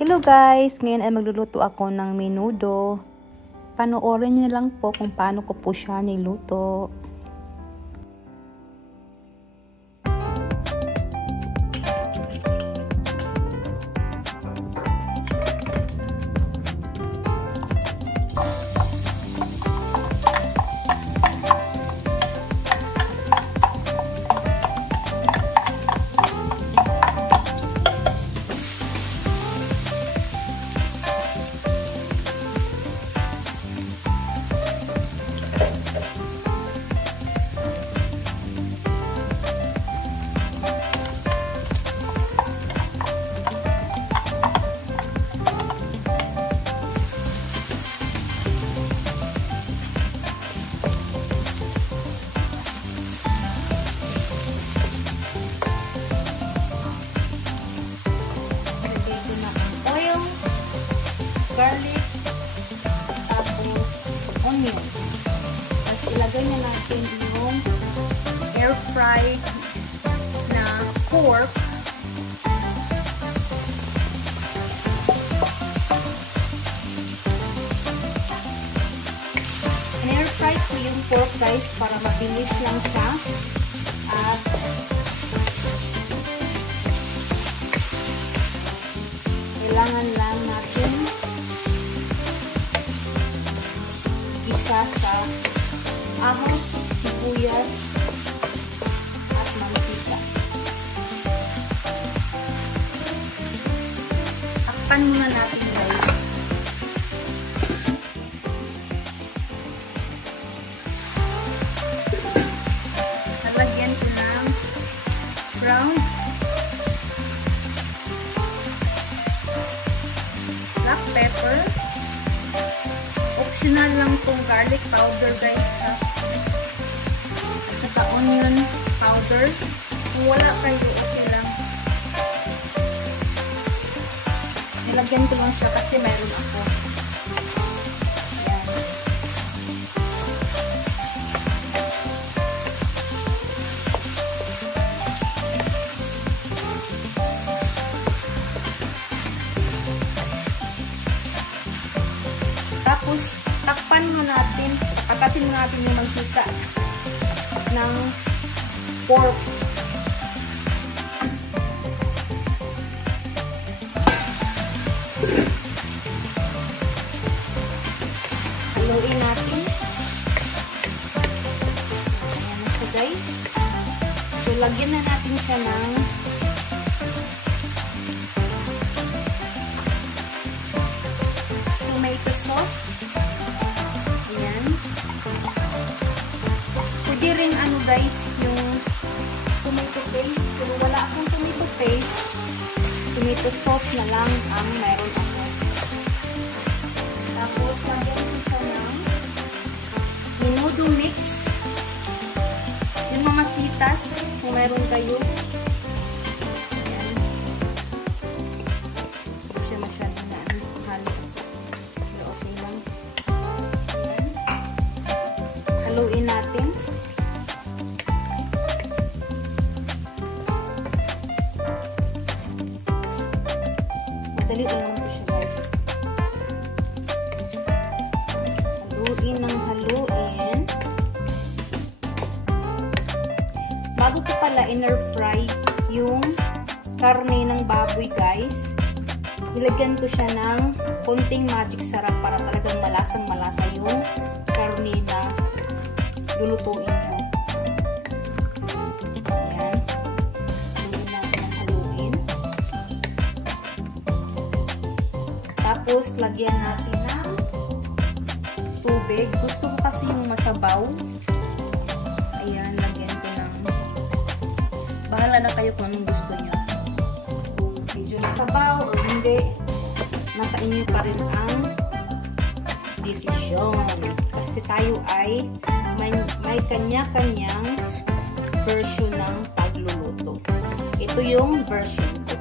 Hello guys! Ngayon ay magluluto ako ng menudo. Panoorin niyo lang po kung paano ko po siya niluto. Garlic, tapos onion. Tapos ilagay na natin yung air fry na pork. Air fry ko yung pork guys para mabilis lang siya. At kailangan lang natin isa sa ahos, sibuyas, at mantika. Takpan muna natin guys. Nalagyan ko ng brown black pepper. Optional lang tong garlic powder guys ha. At saka onion powder. Kung wala kayo, okay lang. Nilagyan ko lang siya kasi meron ako. Ayan. Tapos takpan mo natin, patasin mo natin yung mantika ng pork. Haluin natin. Ayan na siya guys. So, lagyan na natin siya ng tomato sauce. Ayan. Pwede rin ano guys, yung tomato paste. Pero wala akong tomato paste. Tomato sauce na lang ang meron ako. Tapos, lagyan ko siya ng menudo mix. Yung mamasitas, kung meron kayo. Ayan. Hindi siya masyado na halo. Pero okay lang. Ayan. Haluin natin. Madali lang naman siya guys. Haluin ng haluin. Bago ko pala in-air fry yung karne ng baboy guys, ilagyan ko siya ng konting magic sarap para talagang malasang-malasa yung karne na lulutuin nyo. Ayan. Haluin natin ang haluin. Tapos, lagyan natin ng tubig. Gusto ko kasi yung masabaw. Ayan, lagyan ko ng... Bahala na kayo kung anong gusto nyo. Kung medyo masabaw o hindi, nasa inyo pa rin ang desisyon. Kasi tayo ay may kanya-kanyang version ng pagluluto. Ito yung version ko.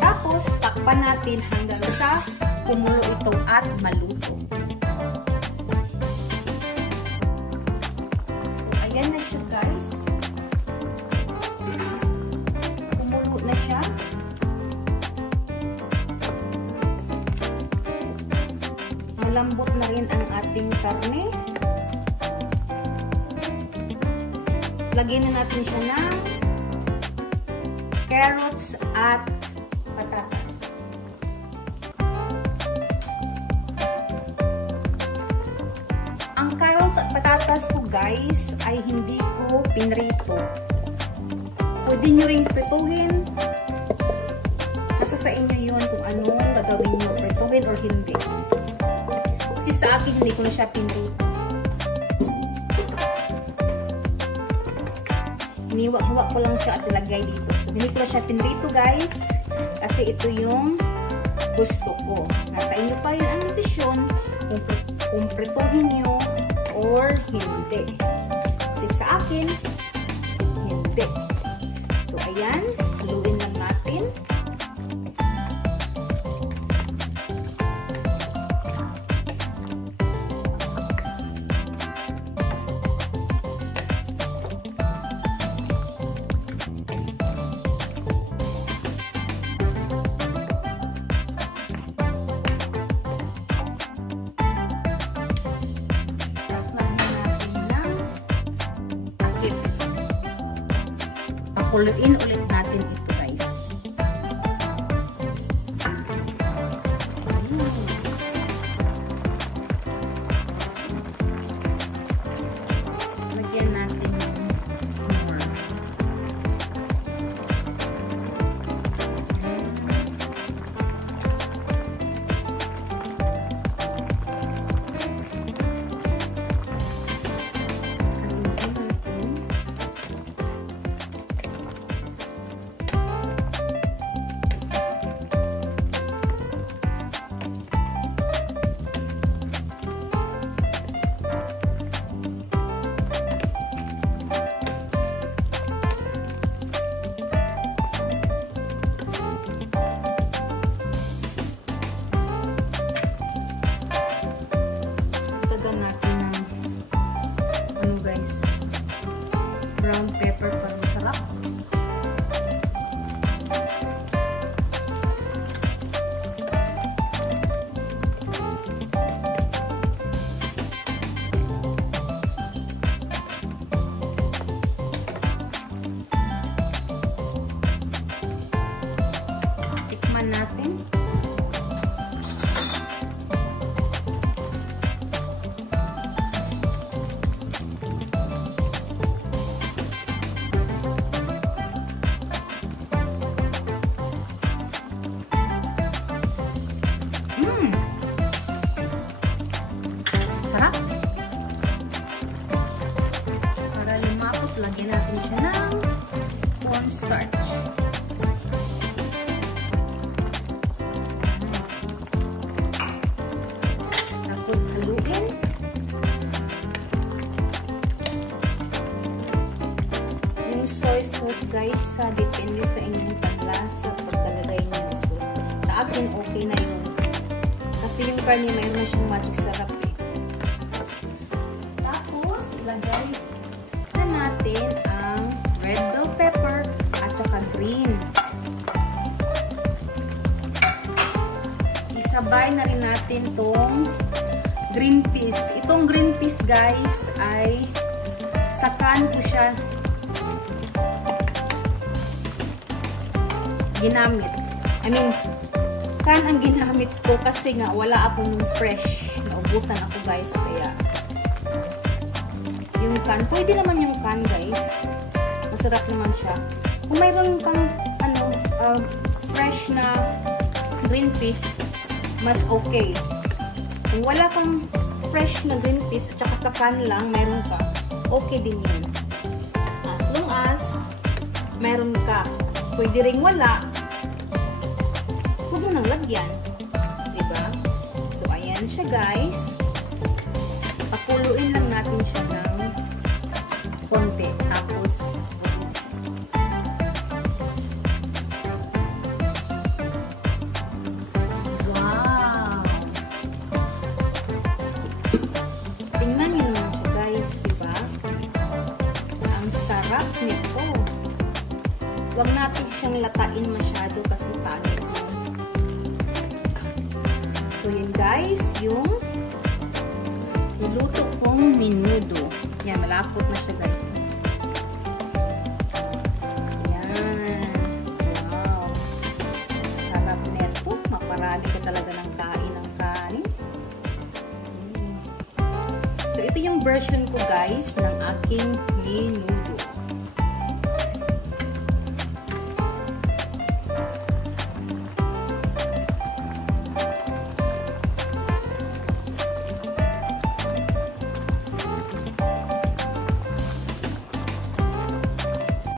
Tapos, takpan natin hanggang sa kumulo ito at maluto. So, ayan na siya guys. Kumulo na siya. malambot na rin ang ating karne. Lagyan na natin siya ng carrots at patatas. Ang carrots at patatas ko guys ay hindi ko pinrito. Pwede nyo rin prituhin. Nasa sa inyo yun kung anong gagawin nyo, prituhin or hindi. Kasi sa akin hindi ko na siya pinrito. Hiniwa-hiwa ko lang siya at ilagay dito. So, hindi ko na siya pinrito guys. Kasi ito yung gusto ko. Nasa inyo pa rin ang desisyon kung prituhin nyo or hindi. Kasi sa akin, hindi. So, ayan. Haluin lang natin. Pakuluin ulit natin ito guys. Lagyan natin more. Brown pepper para masarap. Tikman natin. Sarap. Para lumapot, lagyan natin siya ng cornstarch. Tapos haluin. Yung soy sauce guys, depende sa inyong panlasa pagkalagay niyo. So, sa akin okay na yun. Kasi yung karne mayroon na siyang magic sarap eh. Tapos, ilagay na natin ang red bell pepper at saka green. Isabay na rin natin tong green peas. Itong green peas guys ay sa can ko siya ginamit. Can ang ginamit ko kasi nga wala akong fresh. Naubusan ako guys. Kaya yung can. Pwede naman yung can guys. Masarap naman siya. Kung mayroon kang fresh na green peas, mas okay. Kung wala kang fresh na green peas at saka sa can lang, mayroon ka, okay din yun. As long as mayroon ka. Pwede ring wala. Huwag mo nang lagyan. Diba? So, ayan siya guys. Pakuluin lang natin siya ng konti. Tapos, wow! Tingnan nyo naman siya guys. Diba? Ang sarap nito. Huwag natin siyang latain masyado kasi pangit yun. So, yun guys, yung Niluto kong menudo. Yan, malapot na siya guys. Yan. Wow. Sarap neto. Maparami ka talaga ng kain ng kanin. So, ito yung version ko guys ng aking menudo.